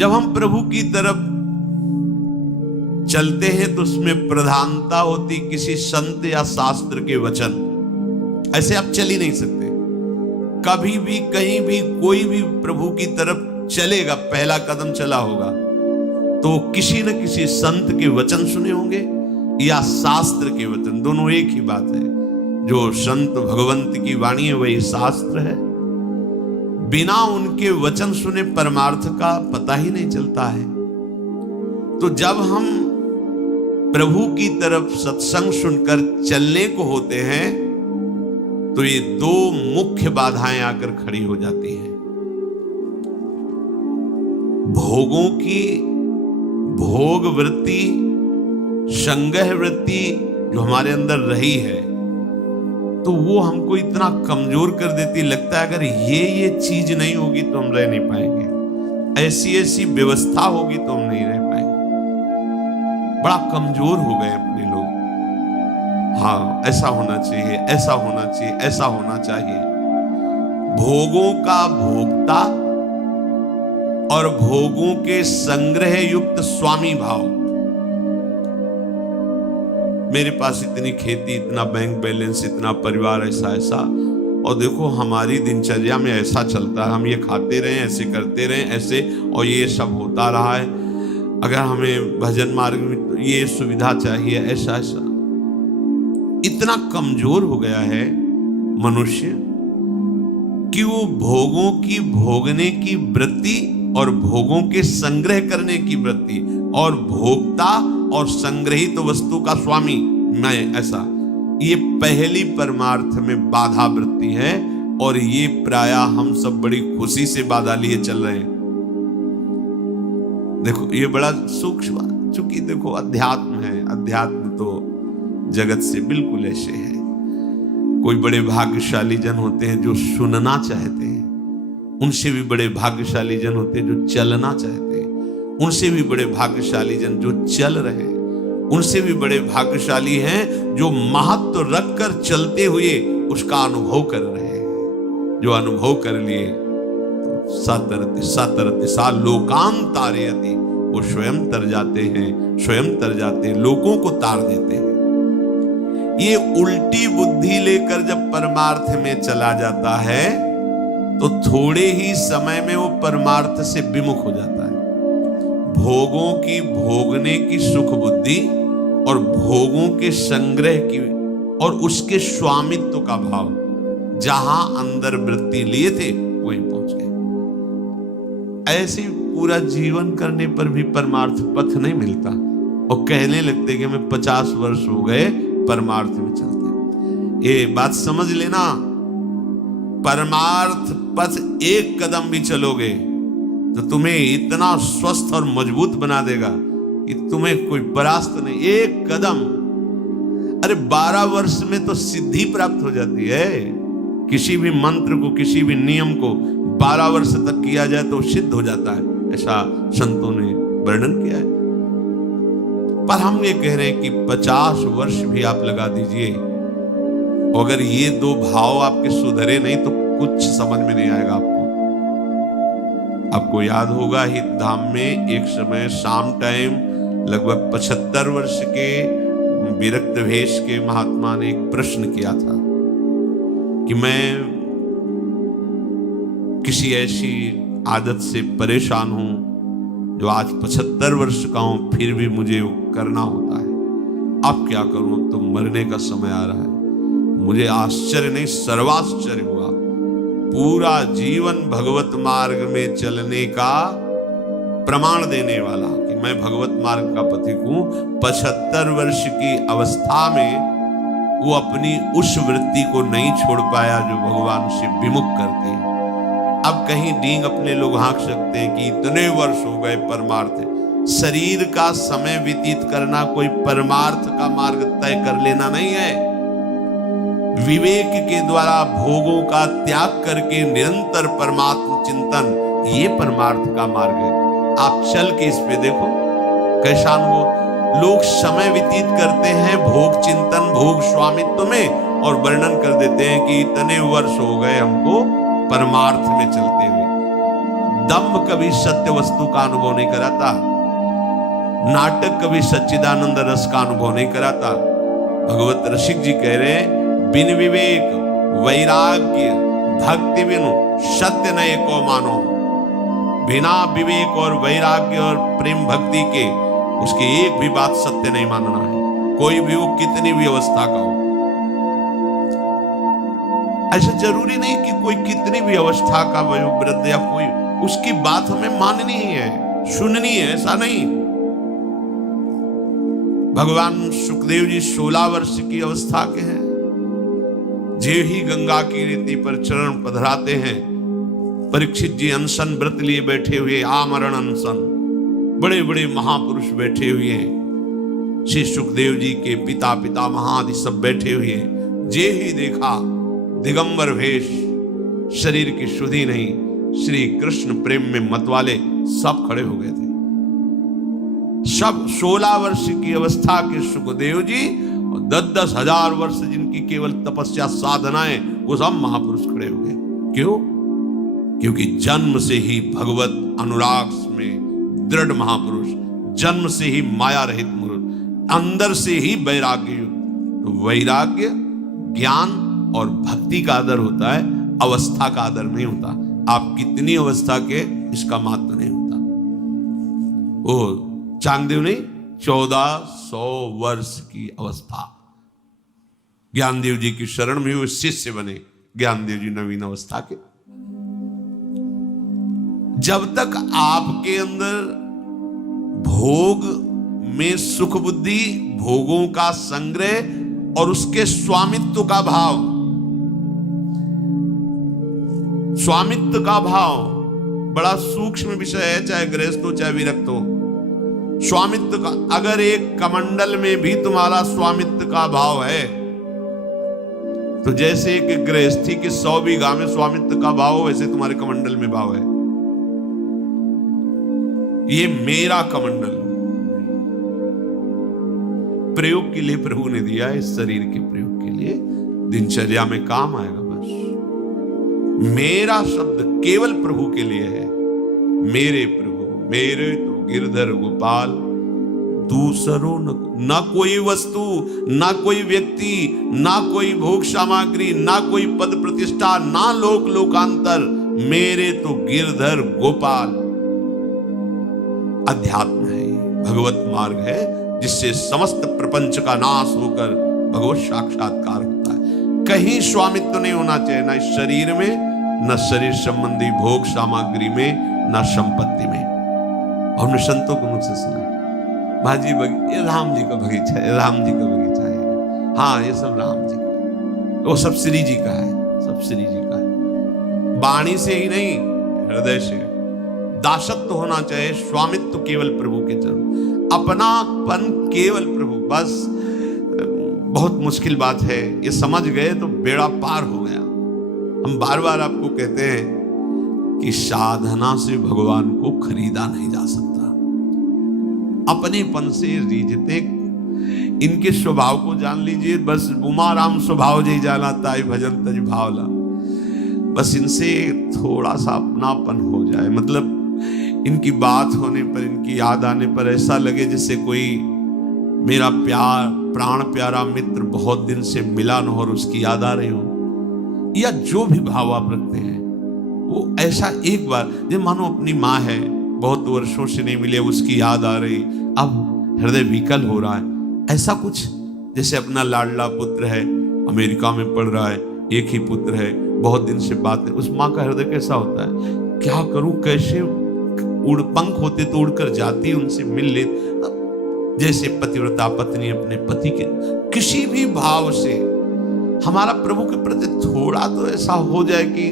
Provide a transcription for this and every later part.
जब हम प्रभु की तरफ चलते हैं तो उसमें प्रधानता होती किसी संत या शास्त्र के वचन। ऐसे आप चल ही नहीं सकते। कभी भी कहीं भी कोई भी प्रभु की तरफ चलेगा, पहला कदम चला होगा तो किसी न किसी संत के वचन सुने होंगे या शास्त्र के वचन, दोनों एक ही बात है। जो संत भगवंत की वाणी है वही शास्त्र है। बिना उनके वचन सुने परमार्थ का पता ही नहीं चलता है। तो जब हम प्रभु की तरफ सत्संग सुनकर चलने को होते हैं तो ये दो मुख्य बाधाएं आकर खड़ी हो जाती हैं। भोगों की भोग वृत्ति, संग्रह वृत्ति जो हमारे अंदर रही है तो वो हमको इतना कमजोर कर देती, लगता है अगर ये चीज नहीं होगी तो हम रह नहीं पाएंगे, ऐसी ऐसी व्यवस्था होगी तो हम नहीं रह पाएंगे। बड़ा कमजोर हो गए अपने लोग। हाँ, ऐसा होना चाहिए, ऐसा होना चाहिए, ऐसा होना चाहिए। भोगों का भोक्ता और भोगों के संग्रह युक्त स्वामी भाव। मेरे पास इतनी खेती, इतना बैंक बैलेंस, इतना परिवार, ऐसा ऐसा, और देखो हमारी दिनचर्या में ऐसा चलता है, हम ये खाते रहे, ऐसे करते रहे, ऐसे, और ये सब होता रहा है। अगर हमें भजन मार्ग में ये सुविधा चाहिए, ऐसा ऐसा। इतना कमजोर हो गया है मनुष्य कि वो भोगों की भोगने की वृत्ति और भोगों के संग्रह करने की वृत्ति और भोक्ता और संग्रहित वस्तु का स्वामी मैं, ऐसा, ये पहली परमार्थ में बाधा वृत्ति है। और ये प्रायः हम सब बड़ी खुशी से बाधा लिए चल रहे हैं। देखो ये बड़ा सूक्ष्म, चूंकि देखो अध्यात्म है, अध्यात्म तो जगत से बिल्कुल ऐसे है। कोई बड़े भाग्यशाली जन होते हैं जो सुनना चाहते हैं, उनसे भी बड़े भाग्यशाली जन होते हैं जो चलना चाहते हैं, उनसे भी बड़े भाग्यशाली जन जो चल रहे हैं, उनसे भी बड़े भाग्यशाली हैं जो महत्व रखकर चलते हुए उसका अनुभव कर रहे हैं। जो अनुभव कर लिए तो सतरति सतरति सा लोकान तारयति, वो स्वयं तर जाते हैं, स्वयं तर जाते हैं, लोगों को तार देते हैं। ये उल्टी बुद्धि लेकर जब परमार्थ में चला जाता है तो थोड़े ही समय में वो परमार्थ से विमुख हो जाता है। भोगों की भोगने की सुख बुद्धि और भोगों के संग्रह की और उसके स्वामित्व का भाव, जहां अंदर वृत्ति लिए थे वहीं पहुंच गए। ऐसे पूरा जीवन करने पर भी परमार्थ पथ नहीं मिलता और कहने लगते कि हमें 50 वर्ष हो गए परमार्थ में चलते। ये बात समझ लेना, परमार्थ पथ एक कदम भी चलोगे तो तुम्हें इतना स्वस्थ और मजबूत बना देगा कि तुम्हें कोई परास्त नहीं। एक कदम, अरे 12 वर्ष में तो सिद्धि प्राप्त हो जाती है। किसी भी मंत्र को, किसी भी नियम को 12 वर्ष तक किया जाए तो सिद्ध हो जाता है, ऐसा संतों ने वर्णन किया है। पर हम ये कह रहे हैं कि 50 वर्ष भी आप लगा दीजिए, अगर ये दो भाव आपके सुधरे नहीं तो कुछ समझ में नहीं आएगा आपको। आपको याद होगा हित धाम में एक समय शाम टाइम लगभग 75 वर्ष के विरक्त भेष के महात्मा ने एक प्रश्न किया था कि मैं किसी ऐसी आदत से परेशान हूं जो आज 75 वर्ष का हूं, फिर भी मुझे करना होता है। अब क्या करूं, अब तो मरने का समय आ रहा है। मुझे आश्चर्य नहीं, सर्वाश्चर्य हुआ। पूरा जीवन भगवत मार्ग में चलने का प्रमाण देने वाला कि मैं भगवत मार्ग का पथिक हूं, 75 वर्ष की अवस्था में वो अपनी उस वृत्ति को नहीं छोड़ पाया जो भगवान से विमुख करती है। अब कहीं डींग अपने लोग हाँक सकते हैं कि इतने वर्ष हो गए परमार्थ। शरीर का समय व्यतीत करना कोई परमार्थ का मार्ग तय कर लेना नहीं है। विवेक के द्वारा भोगों का त्याग करके निरंतर परमात्म चिंतन, ये परमार्थ का मार्ग है। आप चल के इस पे देखो कैसा अनुभव। लोग समय व्यतीत करते हैं भोग चिंतन, भोग स्वामित्व में, और वर्णन कर देते हैं कि इतने वर्ष हो गए हमको परमार्थ में चलते हुए। दम्भ कभी सत्य वस्तु का अनुभव नहीं कराता, नाटक कभी सच्चिदानंद रस का अनुभव नहीं कराता। भगवत रसिक जी कह रहे हैं, बिन विवेक वैराग्य भक्ति बिनु सत्य न एको मानो। बिना विवेक और वैराग्य और प्रेम भक्ति के उसकी एक भी बात सत्य नहीं मानना है, कोई भी वो कितनी भी अवस्था का हो। ऐसा जरूरी नहीं कि कोई कितनी भी अवस्था का वयोवृद्ध या कोई, उसकी बात हमें माननी ही है, सुननी है, ऐसा नहीं। भगवान सुखदेव जी 16 वर्ष की अवस्था के हैं, जे ही गंगा की रीति पर चरण पधराते हैं। परीक्षित जी अनशन व्रत लिए बैठे हुए, आमरण अनशन, बड़े बड़े महापुरुष बैठे हुए हैं। श्री सुखदेव जी के पिता पितामह आदि सब बैठे हुए हैं। जे ही देखा दिगंबर वेश, शरीर की शुद्धि नहीं, श्री कृष्ण प्रेम में मतवाले सब खड़े हो गए थे। सब 16 वर्ष की अवस्था के सुखदेव जी और 10-10 हजार वर्ष जिनकी केवल तपस्या साधनाएं, वो सब महापुरुष खड़े हो गए। क्यों? क्योंकि जन्म से ही भगवत अनुराग में दृढ़ महापुरुष, जन्म से ही माया रहित पुरुष, अंदर से ही वैराग्य युक्त। तो वैराग्य ज्ञान और भक्ति का आदर होता है, अवस्था का आदर नहीं होता। आप कितनी अवस्था के, इसका महत्व नहीं होता। वो चांगदेव ने 1400 वर्ष की अवस्था, ज्ञानदेव जी की शरण में वो शिष्य बने। ज्ञानदेव जी नवीन अवस्था के। जब तक आपके अंदर भोग में सुख बुद्धि, भोगों का संग्रह और उसके स्वामित्व का भाव, स्वामित्व का भाव बड़ा सूक्ष्म विषय है, चाहे गृहस्थ हो चाहे विरक्त हो। स्वामित्व का, अगर एक कमंडल में भी तुम्हारा स्वामित्व का भाव है, तो जैसे एक गृहस्थी के 100 बीघा में स्वामित्व का भाव हो, वैसे तुम्हारे कमंडल में भाव है, ये मेरा कमंडल। प्रयोग के लिए प्रभु ने दिया, इस शरीर के प्रयोग के लिए, दिनचर्या में काम आएगा। बस मेरा शब्द केवल प्रभु के लिए है। मेरे प्रभु, मेरे तो गिरधर गोपाल, दूसरों न कोई वस्तु, ना कोई व्यक्ति, ना कोई भोग सामग्री, ना कोई पद प्रतिष्ठा, ना लोक लोकांतर, मेरे तो गिरधर गोपाल। अध्यात्म है, भगवत मार्ग है, जिससे समस्त प्रपंच का नाश होकर भगवत साक्षात्कार होता है। कहीं स्वामित्व नहीं होना चाहिए, ना इस शरीर में, न शरीर संबंधी भोग सामग्री में, न संपत्ति में। हमने संतों को मुझसे सुना, भाजी ये राम जी का बगीचा है, राम जी का बगीचा है, हाँ ये सब राम जी का है, वो सब श्री जी का है, सब श्री जी का है। वाणी से ही नहीं, हृदय से दासत्व होना चाहिए, स्वामित्व केवल प्रभु के चरण, अपनापन केवल प्रभु। बस बहुत मुश्किल बात है, ये समझ गए तो बेड़ा पार हो गया। हम बार बार आपको कहते हैं कि साधना से भगवान को खरीदा नहीं जा सकता। अपनेपन से रीझते, इनके स्वभाव को जान लीजिए। बस उमाराम स्वभाव जी जाना ताई भजन तज भावला, बस इनसे थोड़ा सा अपनापन हो जाए, मतलब इनकी बात होने पर, इनकी याद आने पर ऐसा लगे जैसे कोई मेरा प्यार, प्राण प्यारा मित्र बहुत दिन से मिला न हो और उसकी याद आ रही हो, या जो भी भाव आप रखते हैं वो ऐसा एक बार, जब मानो अपनी माँ है, बहुत वर्षों से नहीं मिले, उसकी याद आ रही, अब हृदय विकल हो रहा है। ऐसा कुछ जैसे अपना लाडला पुत्र है, अमेरिका में पढ़ रहा है, एक ही पुत्र है, बहुत दिन से बात है, उस माँ का हृदय कैसा होता है? क्या करूं, कैसे उड़, पंख होते तो उड़कर जाती, उनसे मिल ले। जैसे पतिव्रता पत्नी अपने पति के, किसी भी भाव से हमारा प्रभु के प्रति थोड़ा तो ऐसा हो जाए कि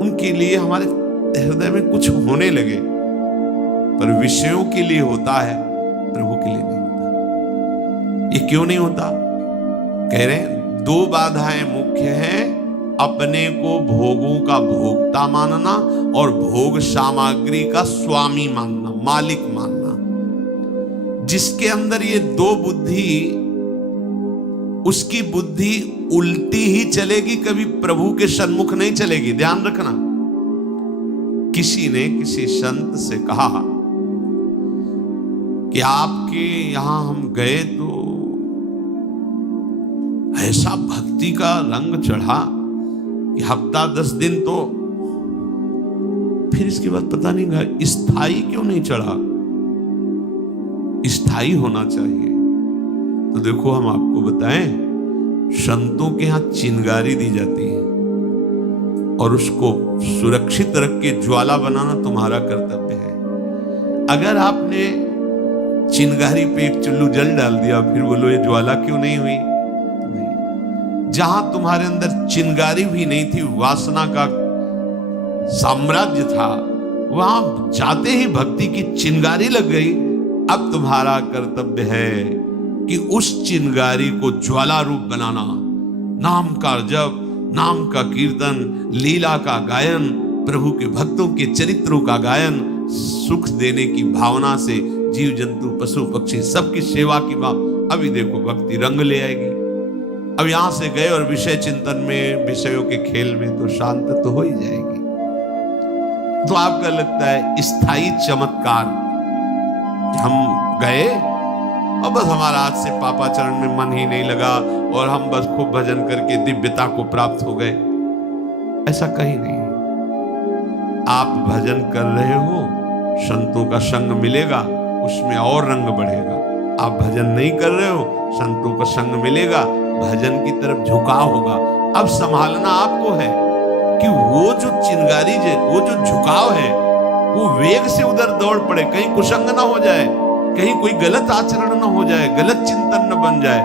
उनके लिए हमारे हृदय में कुछ होने लगे। पर विषयों के लिए होता है, प्रभु के लिए नहीं होता। ये क्यों नहीं होता? कह रहे हैं 2 बाधाएं मुख्य हैं, अपने को भोगों का भोक्ता मानना और भोग सामग्री का स्वामी मानना, मालिक मानना। जिसके अंदर ये 2 बुद्धि, उसकी बुद्धि उल्टी ही चलेगी, कभी प्रभु के सन्मुख नहीं चलेगी। ध्यान रखना, किसी ने किसी संत से कहा कि आपके यहां हम गए तो ऐसा भक्ति का रंग चढ़ा कि हफ्ता 10 दिन तो, फिर इसके बाद पता नहीं स्थायी क्यों नहीं चढ़ा। स्थायी होना चाहिए। तो देखो हम आपको बताएं, संतों के यहां चिंगारी दी जाती है और उसको सुरक्षित रख के ज्वाला बनाना तुम्हारा कर्तव्य है। अगर आपने चिंगारी पे एक चुल्लू जल डाल दिया, फिर बोलो ये ज्वाला क्यों नहीं हुई? नहीं। जहां तुम्हारे अंदर चिंगारी भी नहीं थी, वासना का साम्राज्य था, वहां जाते ही भक्ति की चिंगारी लग गई। अब तुम्हारा कर्तव्य है कि उस चिंगारी को ज्वाला रूप बनाना। नाम का जप, नाम का कीर्तन, लीला का गायन, प्रभु के भक्तों के चरित्रों का गायन, सुख देने की भावना से जीव जंतु पशु पक्षी सबकी सेवा की भाव। अभी देखो भक्ति रंग ले आएगी। अब यहां से गए और विषय चिंतन में, विषयों के खेल में तो शांत तो हो ही जाएगी। तो आपका लगता है स्थायी चमत्कार, हम गए और बस हमारा आज से पापा चरण में मन ही नहीं लगा और हम बस खूब भजन करके दिव्यता को प्राप्त हो गए? ऐसा कहीं नहीं। आप भजन कर रहे हो, संतों का संग मिलेगा, उसमें और रंग बढ़ेगा। आप भजन नहीं कर रहे हो, संतों का संग मिलेगा, भजन की तरफ झुकाव होगा। अब संभालना आपको है कि वो जो चिंगारी है, वो जो झुकाव है, वो वेग से उधर दौड़ पड़े, कहीं कुसंग ना हो जाए, कहीं कोई गलत आचरण न हो जाए, गलत चिंतन न बन जाए।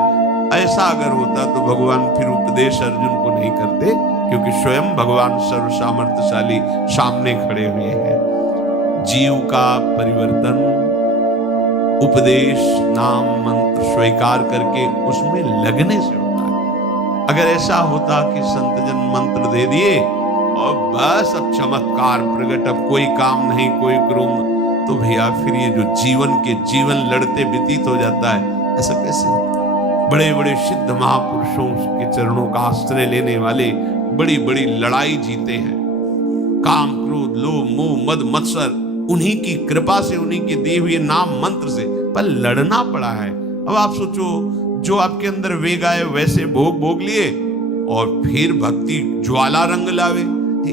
ऐसा अगर होता तो भगवान फिर उपदेश अर्जुन को नहीं करते, क्योंकि स्वयं भगवान सर्व सामर्थ्यशाली सामने खड़े हुए हैं। जीव का परिवर्तन उपदेश, नाम, मंत्र स्वीकार करके उसमें लगने से होता है। अगर ऐसा होता कि संत जन मंत्र दे दिए और बस अब चमत्कार प्रकट, अब कोई काम नहीं, कोई क्रोध, तो भैया फिर ये जो जीवन लड़ते व्यतीत हो जाता है, ऐसा कैसे होता? बड़े बड़े सिद्ध महापुरुषों के चरणों का आश्रय लेने वाले बड़ी बड़ी लड़ाई जीते हैं। काम, क्रोध, लोभ, मोह, मद, मत्सर, उन्हीं की कृपा से, उन्हीं के दिए हुए नाम मंत्र से पर लड़ना पड़ा है। अब आप सोचो, जो आपके अंदर वेग आए वैसे भोग लिए और फिर भक्ति ज्वाला रंग लावे,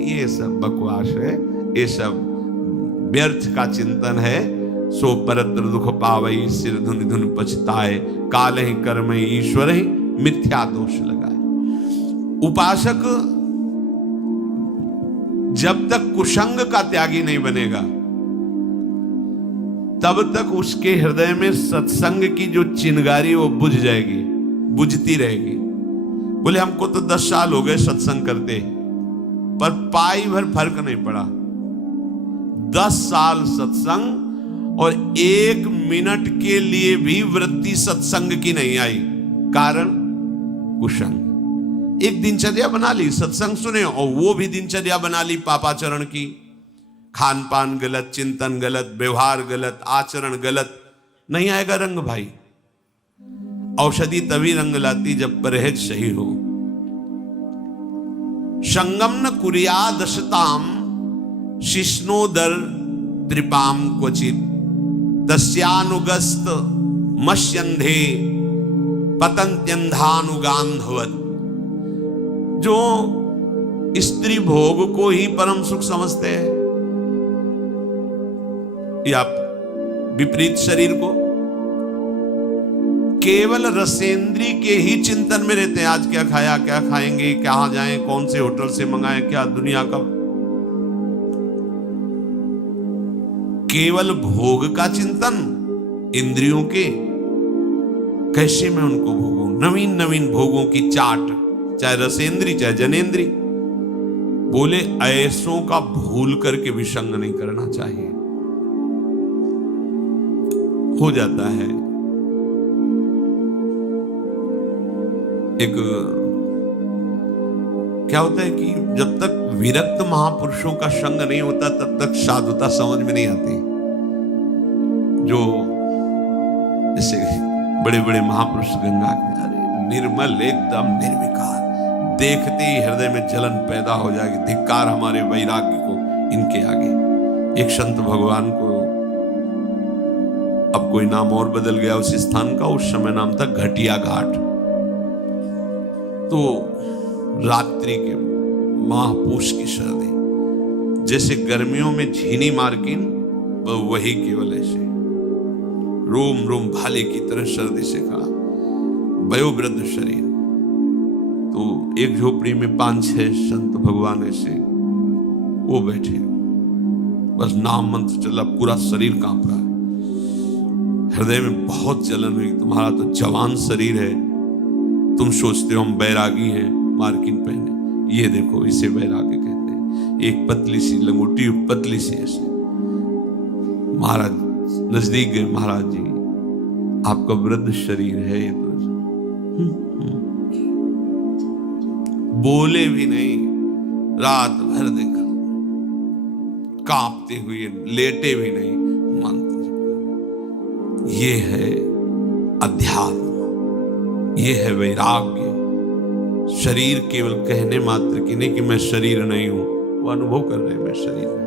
ये सब बकवास है, ये सब व्यर्थ का चिंतन है। सो परत्र दुख पावई, सिर धुन धुन पछताए, काल ही कर्म ईश्वर ही मिथ्या दोष लगाए। उपासक जब तक कुसंग का त्यागी नहीं बनेगा, तब तक उसके हृदय में सत्संग की जो चिंगारी वो बुझ जाएगी, बुझती रहेगी। बोले हमको तो 10 साल हो गए सत्संग करते, पर पाई भर फर्क नहीं पड़ा। 10 साल सत्संग और 1 मिनट के लिए भी वृत्ति सत्संग की नहीं आई। कारण कुसंग। एक दिनचर्या बना ली, सत्संग सुने और वो भी दिनचर्या बना ली पापाचरण की। खान पान गलत, चिंतन गलत, व्यवहार गलत, आचरण गलत, नहीं आएगा रंग भाई। औषधि तभी रंग लाती जब परहेज सही हो। संगम न कुर्यादशताम शिष्णोदर त्रिपाम क्वचित, तस्यानुगस्त मस्यंधे पतंत्यंधानुगांधवत। जो स्त्री भोग को ही परम सुख समझते हैं या विपरीत शरीर को, केवल रसेंद्री के ही चिंतन में रहते हैं। आज क्या खाया, क्या खाएंगे, कहां जाएं, कौन से होटल से मंगाएं, क्या दुनिया का। केवल भोग का चिंतन, इंद्रियों के कैसे मैं उनको भोगूं, नवीन नवीन भोगों की चाट, चाहे रसेंद्री चाहे जनेंद्री। बोले ऐसों का भूल करके भी संग नहीं करना चाहिए। हो जाता है एक, क्या होता है कि जब तक विरक्त महापुरुषों का संग नहीं होता तब तक साधुता समझ में नहीं आती। जो जैसे बड़े बड़े महापुरुष गंगा किनारे निर्मल, एकदम निर्विकार, देखते ही हृदय में जलन पैदा हो जाएगी, धिक्कार हमारे वैराग्य को। इनके आगे। एक संत भगवान को अब कोई नाम और बदल गया उस स्थान का, उस समय नाम था घटिया घाट। तो रात्रि के महापूष की सर्दी, जैसे गर्मियों में झीनी मार्किन, वही केवल ऐसे रोम रोम भाले की तरह सर्दी से खड़ा, वयोवृद्ध शरीर। तो एक झोपड़ी में 5-6 संत भगवान ऐसे वो बैठे, बस नाम मंत्र चला, पूरा शरीर कांप रहा है, हृदय में बहुत जलन हुई। तुम्हारा तो जवान शरीर है, तुम सोचते हो हम बैरागी हैं मार्किन पहने, ये देखो इसे बैरागी कहते हैं। एक पतली सी लंगोटी, पतली सी ऐसे। महाराज नजदीक गए, महाराज जी आपका वृद्ध शरीर है ये तो। बोले भी नहीं, रात भर देखा, कांपते हुए लेटे भी नहीं, मंत्र। ये है अध्यात्म, ये है वैराग्य। शरीर केवल कहने मात्र की नहीं कि मैं शरीर नहीं हूं, वो अनुभव कर रहे हैं मैं शरीर नहीं।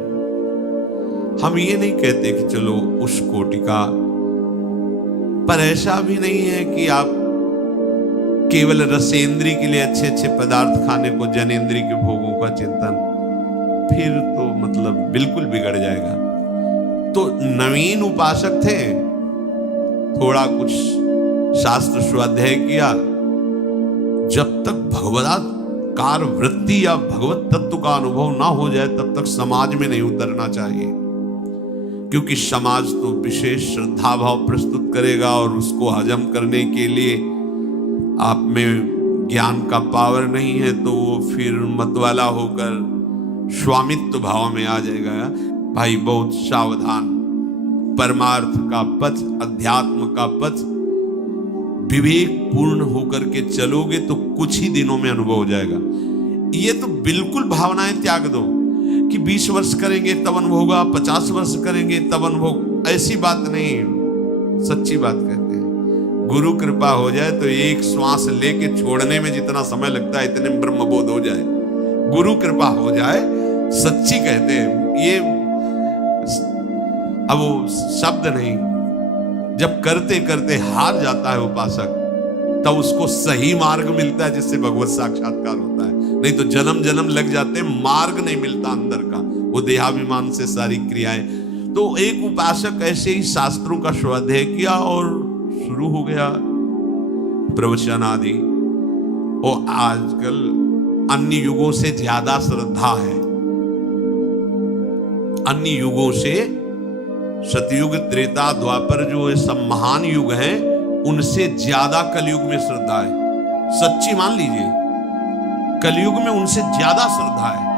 हम ये नहीं कहते कि चलो उस कोटि का, पर ऐसा भी नहीं है कि आप केवल रसेंद्री के लिए अच्छे अच्छे पदार्थ खाने को, जनेंद्री के भोगों का चिंतन, फिर तो मतलब बिल्कुल बिगड़ जाएगा। तो नवीन उपासक थे, थोड़ा कुछ शास्त्र स्वाध्याय किया, जब तक भगवदाकार वृत्ति या भगवत तत्व का अनुभव ना हो जाए तब तक समाज में नहीं उतरना चाहिए, क्योंकि समाज तो विशेष श्रद्धा भाव प्रस्तुत करेगा और उसको हजम करने के लिए आप में ज्ञान का पावर नहीं है, तो वो फिर मतवाला होकर स्वामित्व भाव में आ जाएगा। भाई बहुत सावधान, परमार्थ का पथ, अध्यात्म का पथ विवेक पूर्ण होकर के चलोगे तो कुछ ही दिनों में अनुभव हो जाएगा। ये तो बिल्कुल भावनाएं त्याग दो कि 20 वर्ष करेंगे तब अनुभव होगा, 50 वर्ष करेंगे तब अनुभव, ऐसी बात नहीं। सच्ची बात कहते हैं, गुरु कृपा हो जाए तो एक श्वास लेके छोड़ने में जितना समय लगता है इतने ब्रह्मबोध हो जाए। गुरु कृपा हो जाए, सच्ची कहते हैं ये, अब वो शब्द नहीं। जब करते करते हार जाता है उपासक, तब उसको सही मार्ग मिलता है जिससे भगवत साक्षात्कार होता है। नहीं तो जन्म जन्म लग जाते, मार्ग नहीं मिलता अंदर का, वो देहाभिमान से सारी क्रियाएं। तो एक उपासक ऐसे ही शास्त्रों का स्वाध्याय किया और शुरू हो गया प्रवचन आदि। और आजकल अन्य युगों से ज्यादा श्रद्धा है, अन्य युगों से, सतयुग त्रेता द्वापर जो है सब महान युग हैं, उनसे ज्यादा कलयुग में श्रद्धा है। सच्ची मान लीजिए, कलयुग में उनसे ज्यादा श्रद्धा है।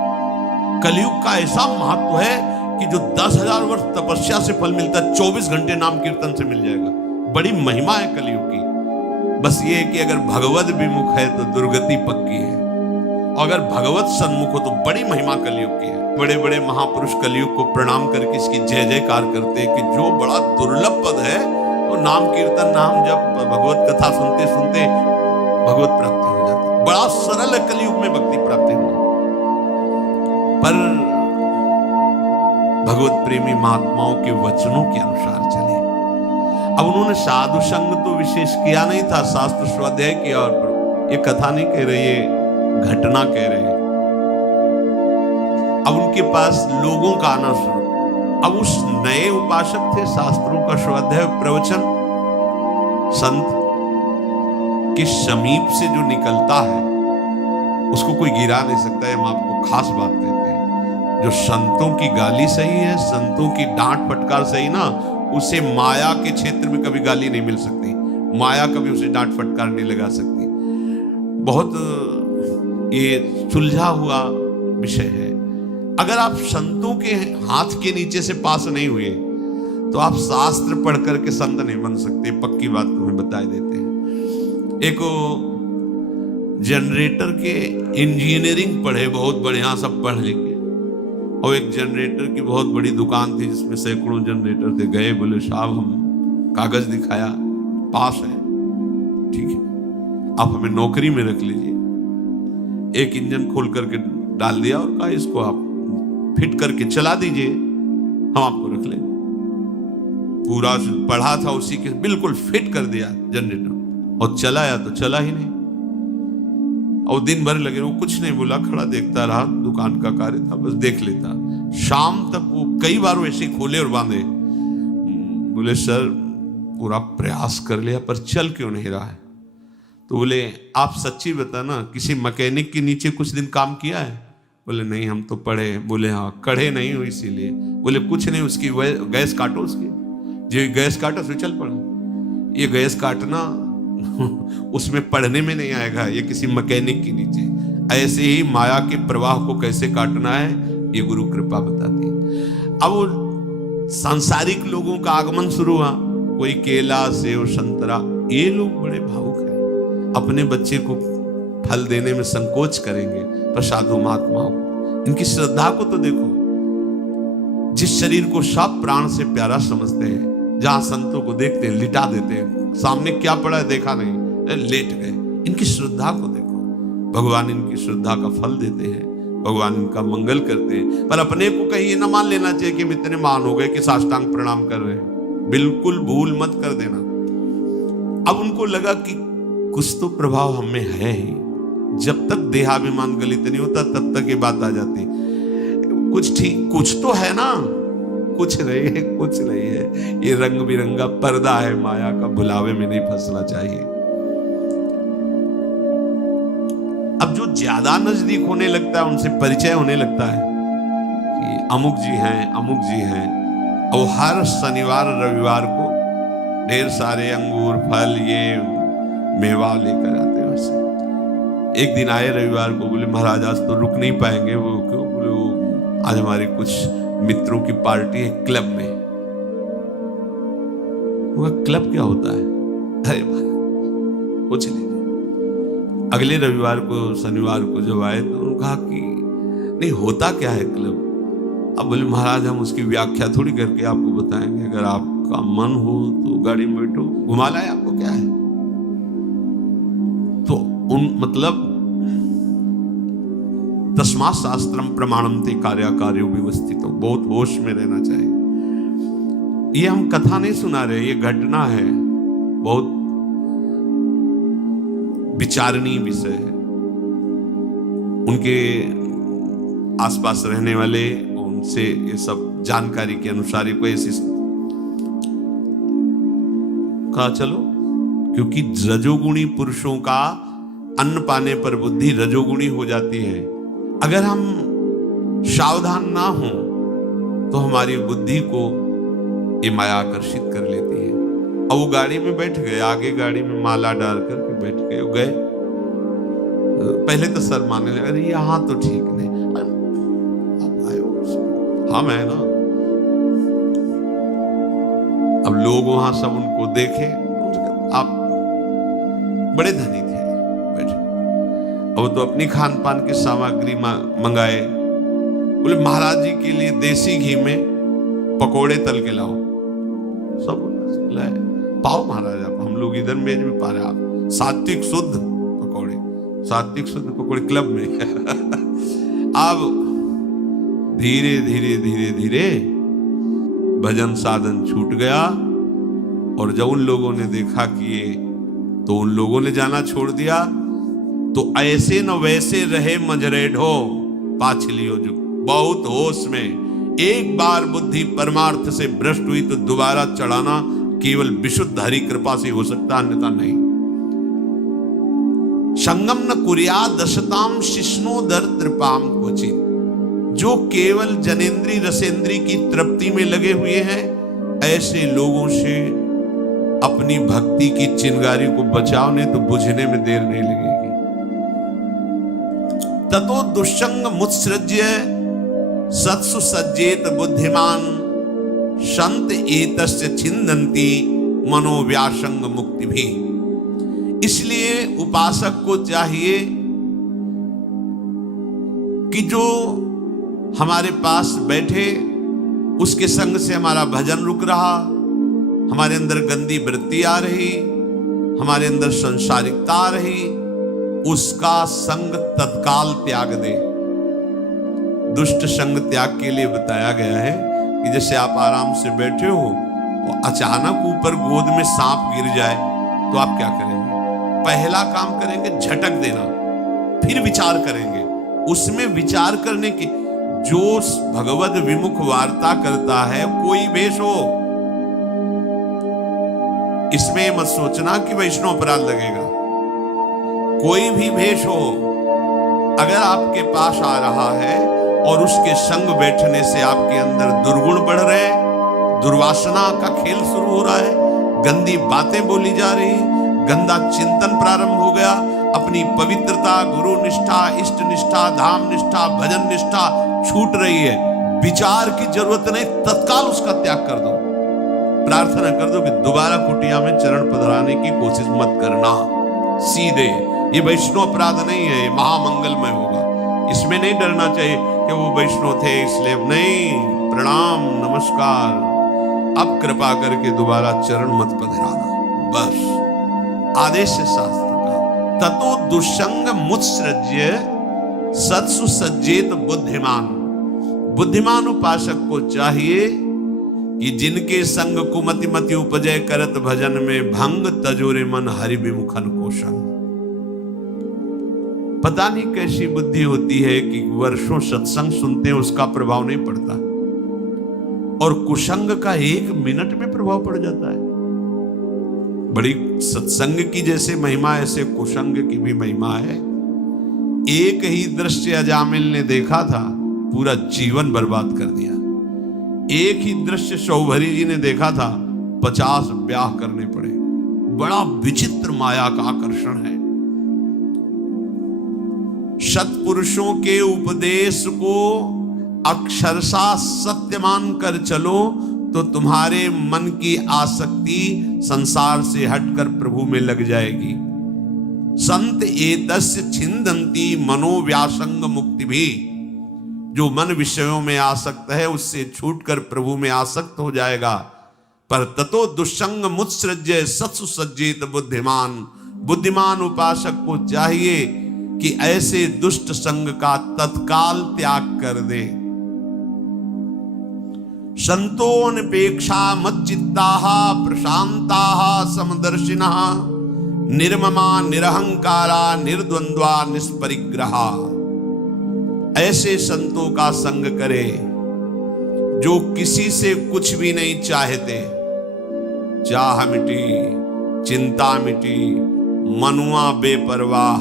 कलयुग का ऐसा महत्व है कि जो 10,000 वर्ष तपस्या से फल मिलता है, 24 घंटे नाम कीर्तन से मिल जाएगा। बड़ी महिमा है कलयुग की। बस ये है कि अगर भगवत विमुख है तो दुर्गति पक्की है, और अगर भगवत सन्मुख हो तो बड़ी महिमा कलयुग की है। बड़े बड़े महापुरुष कलयुग को प्रणाम करके इसकी जय जयकार करते हैं कि जो बड़ा दुर्लभ पद है वो नाम कीर्तन, नाम जब भगवत कथा सुनते सुनते भगवत प्राप्ति हो जाती है। बड़ा सरल है कलयुग में भक्ति प्राप्ति होना। पर भगवत प्रेमी महात्माओं के वचनों के अनुसार चले। अब उन्होंने साधु संग तो विशेष किया नहीं था, शास्त्र स्वाध्याय किया, और ये कथा नहीं कह रहे, ये घटना कह रहे हैं। अब उनके पास लोगों का आना शुरू। अब उस नए उपासक थे, शास्त्रों का स्वाध्याय प्रवचन संत के समीप से जो निकलता है उसको कोई गिरा नहीं सकता है। हम आपको खास बात कहते हैं, जो संतों की गाली सही है, संतों की डांट फटकार सही ना, उसे माया के क्षेत्र में कभी गाली नहीं मिल सकती। माया कभी उसे डांट फटकार नहीं लगा सकती। बहुत ये सुलझा हुआ विषय है। अगर आप संतों के हाथ के नीचे से पास नहीं हुए तो आप शास्त्र पढ़ करके संत नहीं बन सकते। पक्की बात तुम्हें बता देते हैं। एक जनरेटर के इंजीनियरिंग पढ़े, बहुत बढ़िया सब पढ़ लिखे, और एक जनरेटर की बहुत बड़ी दुकान थी जिसमें सैकड़ों जनरेटर थे। गए, बोले साहब हम कागज दिखाया, पास है, ठीक है, आप हमें नौकरी में रख लीजिए। एक इंजन खोल करके डाल दिया और कहा इसको आप फिट करके चला दीजिए, हम आपको रख लेंगे। पूरा पढ़ा था उसी के, बिल्कुल फिट कर दिया जनरेटर, और चलाया तो चला ही नहीं। और दिन भर लगे, वो कुछ नहीं बोला, खड़ा देखता रहा, दुकान का कार्य था, बस देख लेता। शाम तक वो कई बार वैसे खोले और बांधे। बोले सर पूरा प्रयास कर लिया पर चल क्यों नहीं रहा है? तो बोले आप सच्ची बताना, किसी मैकेनिक के नीचे कुछ दिन काम किया है? बोले नहीं हम तो पढ़े। बोले हाँ कढ़े नहीं हो इसीलिए। बोले कुछ नहीं, उसकी गैस काटो, उसकी जो गैस काटो फिर चल पड़ा। ये गैस काटना उसमें पढ़ने में नहीं आएगा, ये किसी मैकेनिक के नीचे। ऐसे ही माया के प्रवाह को कैसे काटना है ये गुरु कृपा बताती है। अब वो सांसारिक लोगों का आगमन शुरू हुआ, कोई केला सेव संतरा, ये लोग बड़े भावुक हैं, अपने बच्चे को फल देने में संकोच करेंगे, पर साधु महात्माओं इनकी श्रद्धा को तो देखो। जिस शरीर को सब प्राण से प्यारा समझते हैं, जहां संतों को देखते हैं लिटा देते हैं, सामने क्या पड़ा है देखा नहीं, लेट गए। इनकी श्रद्धा को देखो, भगवान इनकी श्रद्धा का फल देते हैं, भगवान इनका मंगल करते हैं। पर अपने को कहीं ये ना मान लेना चाहिए कि हम इतने महान हो गए कि साष्टांग प्रणाम कर रहे हैं, बिल्कुल भूल मत कर देना। अब उनको लगा कि कुछ तो प्रभाव हमें है ही, जब तक देहाभिमान गलित नहीं होता तब तक ये बात आ जाती, कुछ ठीक कुछ तो है ना, कुछ नहीं है, कुछ नहीं है, ये रंग बिरंगा पर्दा है माया का, बुलावे में नहीं फंसना चाहिए। अब जो ज्यादा नजदीक होने लगता है, उनसे परिचय होने लगता है कि अमुक जी हैं, अमुक जी हैं, और हर शनिवार रविवार को ढेर सारे अंगूर फल ये मेवा लेकर आते हैं। वैसे एक दिन आए रविवार को, बोले महाराज आज तो रुक नहीं पाएंगे। वो क्यों? बोले वो आज हमारे कुछ मित्रों की पार्टी है क्लब में। वो क्लब क्या होता है? अरे कुछ नहीं। अगले रविवार को शनिवार को जब आए तो उन्होंने कहा कि नहीं होता क्या है क्लब? अब बोले महाराज हम उसकी व्याख्या थोड़ी करके आपको बताएंगे, अगर आपका मन हो तो गाड़ी में बैठो घुमा लाए, आपको क्या है। तो उन मतलब तस्मात् शास्त्रम प्रमाणन्ते कार्याकार्यो व्यवस्थितो, बहुत होश में रहना चाहिए। ये हम कथा नहीं सुना रहे, ये घटना है, बहुत विचारणीय विषय है। उनके आसपास रहने वाले उनसे ये सब जानकारी के अनुसार कोई ऐसी कहा चलो, क्योंकि रजोगुणी पुरुषों का अन्न पाने पर बुद्धि रजोगुणी हो जाती है। अगर हम सावधान ना हो तो हमारी बुद्धि को ये माया आकर्षित कर लेती है। अब वो गाड़ी में बैठ गए, आगे गाड़ी में माला डाल करके बैठ गए। पहले तो सर मानने लगे, अरे यहाँ तो ठीक नहीं, अब आयो हम है ना। अब लोग वहां सब उनको देखे, आप बड़े धनी थे, बैठे। अब तो अपनी खान पान की सामग्री मंगाए, बोले महाराज जी के लिए देसी घी में पकोड़े तल के लाओ। सब लाए, पाओ महाराज आप, हम लोग इधर मेज में पा रहे, आप सात्विक शुद्ध पकोड़े, सात्विक शुद्ध पकोड़े क्लब में। अब धीरे धीरे धीरे धीरे भजन साधन छूट गया, और जब उन लोगों ने देखा कि ये, तो उन लोगों ने जाना छोड़ दिया। तो ऐसे न वैसे रहे मजरे ढो पाछलियो जो, बहुत होश में। एक बार बुद्धि परमार्थ से भ्रष्ट हुई तो दोबारा चढ़ाना केवल विशुद्ध हरि कृपा से हो सकता, अन्यथा नहीं। संगम न कुर्या दशताम शिष्णो दर त्रिपाम क्वचित, जो केवल जनेन्द्री रसेंद्री की तृप्ति में लगे हुए हैं, ऐसे लोगों से अपनी भक्ति की चिंगारी को बचाओ, नहीं तो बुझने में देर नहीं लगेगी। ततो दुष्संग मुत्सृज्य सत्सु सज्जेत बुद्धिमान, संत एतस्य छिन्दन्ति मनोव्यासंग मुक्ति भी। इसलिए उपासक को चाहिए कि जो हमारे पास बैठे, उसके संग से हमारा भजन रुक रहा, हमारे अंदर गंदी वृत्ति आ रही, हमारे अंदर संसारिकता आ रही, उसका संग तत्काल त्याग दे। दुष्ट संग त्याग के लिए बताया गया है कि जैसे आप आराम से बैठे हो और अचानक ऊपर गोद में सांप गिर जाए तो आप क्या करेंगे? पहला काम करेंगे झटक देना, फिर विचार करेंगे। उसमें विचार करने की, जो भगवद विमुख वार्ता करता है, कोई भेष हो, इसमें मत सोचना कि वैष्णव अपराध लगेगा। कोई भी भेष हो, अगर आपके पास आ रहा है और उसके संग बैठने से आपके अंदर दुर्गुण बढ़ रहे, दुर्वासना का खेल शुरू हो रहा है, गंदी बातें बोली जा रही, गंदा चिंतन प्रारंभ हो गया, अपनी पवित्रता, गुरु निष्ठा, इष्ट निष्ठा, धाम निष्ठा, भजन निष्ठा छूट रही है, विचार की जरूरत नहीं, तत्काल उसका त्याग कर दो। प्रार्थना कर दो कि दोबारा कुटिया में चरण पधराने की कोशिश मत करना। सीधे, ये वैष्णव अपराध नहीं है, ये महामंगलमय होगा। इसमें नहीं डरना चाहिए कि वो वैष्णव थे इसलिए, नहीं, प्रणाम नमस्कार, अब कृपा करके दोबारा चरण मत पधराना, बस आदेश है शास्त्र का। ततो दुष्संग मुत्सृज्य सत्सु सज्जेत बुद्धिमान। बुद्धिमान उपासक को चाहिए कि जिनके संग कुमति मति उपजय करत भजन में भंग, तजोरे मन हरि विमुखन को संग। पता नहीं कैसी बुद्धि होती है कि वर्षों सत्संग सुनते हैं, उसका प्रभाव नहीं पड़ता, और कुसंग का 1 मिनट में प्रभाव पड़ जाता है। बड़ी सत्संग की जैसे महिमा, ऐसे कुसंग की भी महिमा है। एक ही दृश्य अजामिल ने देखा था, पूरा जीवन बर्बाद कर दिया। एक ही दृश्य शौभरी जी ने देखा था, 50 ब्याह करने पड़े। बड़ा विचित्र माया का आकर्षण है। सत्पुरुषों के उपदेश को अक्षरशः सत्य मान कर चलो तो तुम्हारे मन की आसक्ति संसार से हटकर प्रभु में लग जाएगी। संत एतस्य छिन्दन्ति मनोव्यासंग मुक्ति भी। जो मन विषयों में आसक्त है उससे छूटकर प्रभु में आसक्त हो जाएगा। पर ततो दुष्संग मुत्सृज्य सत्सु सज्जित बुद्धिमान। बुद्धिमान उपासक को चाहिए कि ऐसे दुष्ट संग का तत्काल त्याग कर दे। संतोऽनपेक्षा मच्चित्ताः प्रशान्ताः समदर्शिनः निर्ममा निरहंकारा निर्द्वंद्वा निष्परिग्रहा। ऐसे संतों का संग करे जो किसी से कुछ भी नहीं चाहते। चाह मिटी, चिंता मिटी, मनुआ बेपरवाह,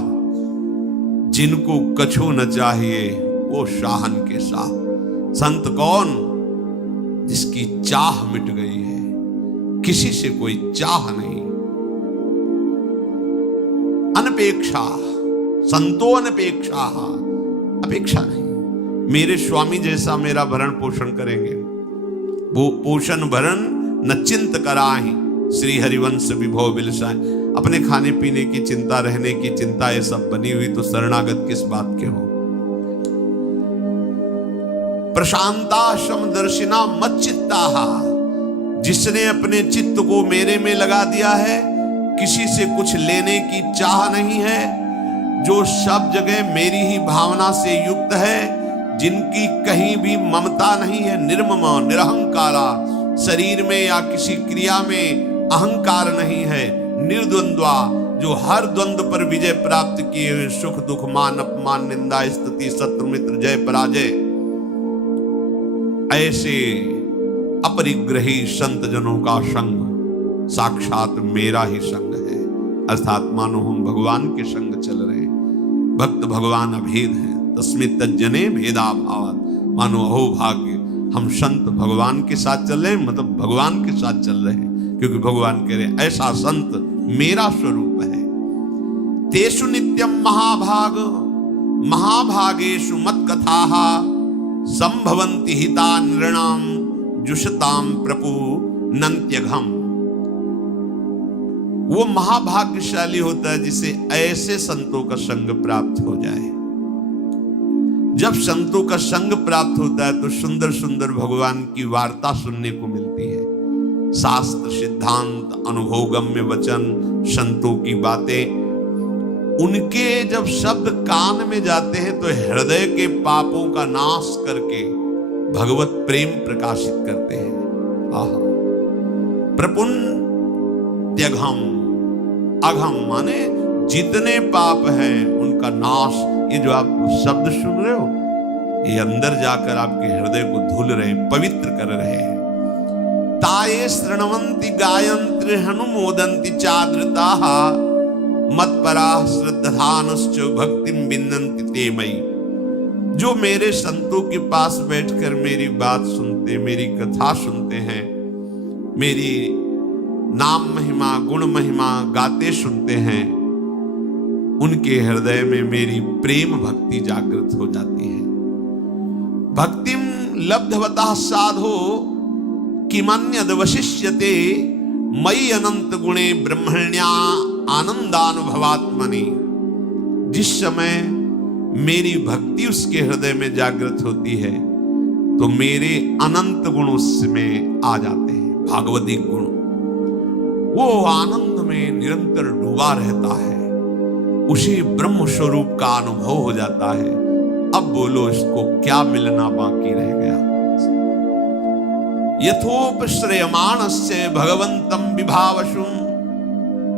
जिनको कछु न चाहिए वो शाहन के शाह। संत कौन? जिसकी चाह मिट गई है, किसी से कोई चाह नहीं। अनपेक्षा, संतो अनपेक्षा, अपेक्षा नहीं। मेरे स्वामी जैसा मेरा भरण पोषण करेंगे, वो पोषण भरण न चिंत कराहि श्री हरिवंश विभव बिलसाए। अपने खाने पीने की चिंता, रहने की चिंता, ये सब बनी हुई तो शरणागत किस बात के हो। प्रशांता समदर्शिना मच्चित्ता। जिसने अपने चित्त को मेरे में लगा दिया है, किसी से कुछ लेने की चाह नहीं है, जो सब जगह मेरी ही भावना से युक्त है, जिनकी कहीं भी ममता नहीं है, निर्ममा निरहंकारा, शरीर में या किसी क्रिया में अहंकार नहीं है, निर्द्वंद्वा, जो हर द्वंद्व पर विजय प्राप्त किए हुए, सुख दुख मान अपमान निंदा स्तुति शत्रु मित्र जय पराजय, ऐसे अपरिग्रही संत जनों का संग साक्षात मेरा ही संग है। अर्थात मानो हम भगवान के संग चल रहे हैं। भक्त भगवान अभेद है, तस्मित् तज्जने भेदाभावात्। मानो अहो भाग्य, हम संत भगवान के साथ चल रहे हैं, मतलब भगवान के साथ चल रहे हैं, क्योंकि भगवान कह रहे हैं ऐसा संत मेरा स्वरूप है। तेषु नित्यम महाभाग महाभागेषु मत कथाः संभवन्ति हिता नृणाम जुषताम प्रभु नंत्यघम। वो महाभाग्यशाली होता है जिसे ऐसे संतों का संग प्राप्त हो जाए। जब संतों का संग प्राप्त होता है तो सुंदर सुंदर भगवान की वार्ता सुनने को मिलती है। शास्त्र सिद्धांत अनुभवगम्य वचन, संतों की बातें, उनके जब शब्द कान में जाते हैं तो हृदय के पापों का नाश करके भगवत प्रेम प्रकाशित करते हैं। आहा, प्रपुण्यघम, अघम माने जितने पाप हैं उनका नाश। ये जो आप शब्द सुन रहे हो, ये अंदर जाकर आपके हृदय को धुल रहे, पवित्र कर रहे हैं। ताये शृण्वन्ति गायन्ति हनुमोदन्ति चाद्रताः मत्पराः श्रद्धानश्च भक्तिं विन्दन्ति ते मयि। जो मेरे संतों के पास बैठकर मेरी बात सुनते, मेरी कथा सुनते हैं, मेरी नाम महिमा गुण महिमा गाते सुनते हैं, उनके हृदय में मेरी प्रेम भक्ति जागृत हो जाती है। भक्तिम लब्धवतः साधो किमन्यद वशिष्यते मयि अनंत गुणे ब्रह्मण्या आनंदानुभवात्मनि। जिस समय मेरी भक्ति उसके हृदय में जागृत होती है तो मेरे अनंत गुण उसमें आ जाते हैं, भागवतिक गुण। वो आनंद में निरंतर डूबा रहता है, उसे ब्रह्म स्वरूप का अनुभव हो जाता है। अब बोलो, इसको क्या मिलना बाकी रह गया। यथोपश्रयमाणस्य भगवन्तं विभावशुं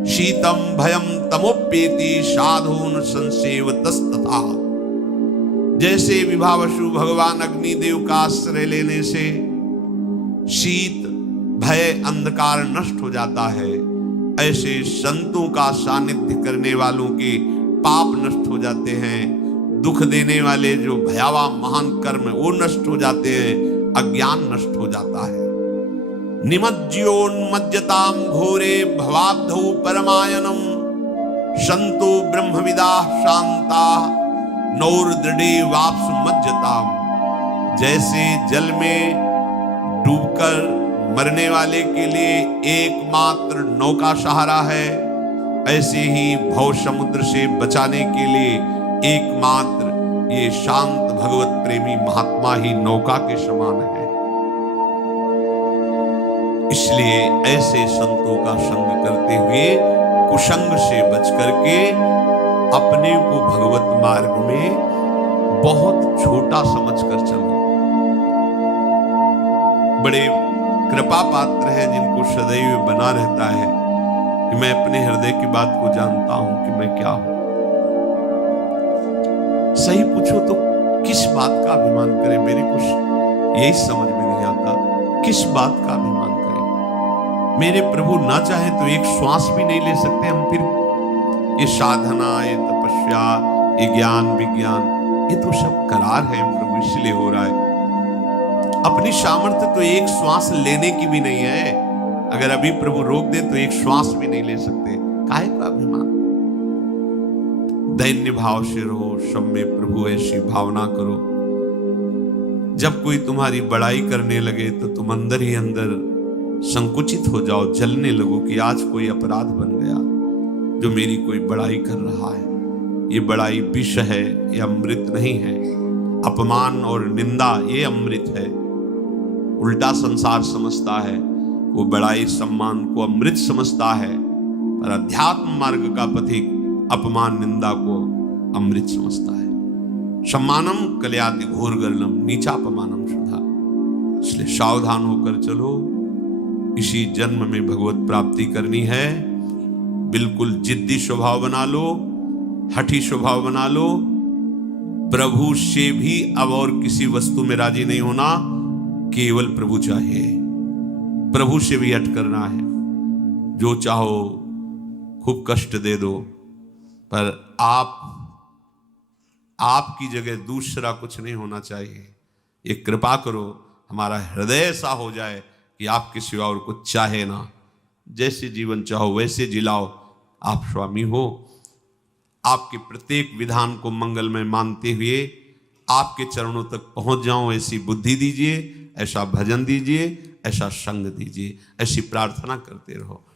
शीतं भयं तमोप्येति साधून् संसेवतस्तथा। जैसे विभावशु भगवान अग्निदेव का आश्रय लेने से शीत भय अंधकार नष्ट हो जाता है, ऐसे संतों का सानिध्य करने वालों के पाप नष्ट हो जाते हैं। दुख देने वाले जो भयावह महान कर्म वो नष्ट हो जाते हैं, अज्ञान नष्ट हो जाता है। निमज्ज्योन्मज्जतां घोरे भवाब्धौ परमायनम संतो ब्रह्मविदा शांता नौर्दृढ़े वाप्स मज्जताम। जैसे जल में डूबकर मरने वाले के लिए एकमात्र नौका सहारा है, ऐसे ही भव समुद्र से बचाने के लिए एकमात्र ये शांत भगवत प्रेमी महात्मा ही नौका के समान है। इसलिए ऐसे संतों का संग करते हुए कुसंग से बच करके अपने को भगवत मार्ग में बहुत छोटा समझकर चलो। बड़े कृपा पात्र हैं जिनको सदैव बना रहता है कि मैं अपने हृदय की बात को जानता हूं कि मैं क्या हूं। सही पूछो तो किस बात का अभिमान करें, मेरे कुछ यही समझ में नहीं आता। किस बात का अभिमान करें? मेरे प्रभु ना चाहे तो एक श्वास भी नहीं ले सकते हम, फिर ये साधना, ये तपस्या, ये ज्ञान विज्ञान, ये तो सब करार है प्रभु, इसलिए हो रहा है। अपनी सामर्थ्य तो एक श्वास लेने की भी नहीं है। अगर अभी प्रभु रोक दे तो एक श्वास भी नहीं ले सकते। काहे का अभिमान? दैन्य भाव से रहो, सब में प्रभु ऐसी भावना करो। जब कोई तुम्हारी बड़ाई करने लगे तो तुम अंदर ही अंदर संकुचित हो जाओ, जलने लगो कि आज कोई अपराध बन गया जो मेरी कोई बड़ाई कर रहा है। ये बड़ाई विष है, ये अमृत नहीं है। अपमान और निंदा ये अमृत है। उल्टा संसार समझता है, वो बड़ाई सम्मान को अमृत समझता है, पर अध्यात्म मार्ग का पथिक अपमान निंदा को अमृत समझता है। सम्मानम कल्याति घोरगर्लम नीचापमानम शुद्धा। इसलिए सावधान होकर चलो। इसी जन्म में भगवत प्राप्ति करनी है। बिल्कुल जिद्दी स्वभाव बना लो, हठी स्वभाव बना लो। प्रभु से भी अब और किसी वस्तु में राजी नहीं होना, केवल प्रभु चाहिए। प्रभु से भी हट करना है। जो चाहो खूब कष्ट दे दो, पर आपकी जगह दूसरा कुछ नहीं होना चाहिए। ये कृपा करो, हमारा हृदय ऐसा हो जाए कि आपके सिवा और कुछ चाहे ना। जैसे जीवन चाहो वैसे जिलाओ, आप स्वामी हो। आपके प्रत्येक विधान को मंगलमय मानते हुए आपके चरणों तक पहुंच जाऊं, ऐसी बुद्धि दीजिए, ऐसा भजन दीजिए, ऐसा संग दीजिए। ऐसी प्रार्थना करते रहो।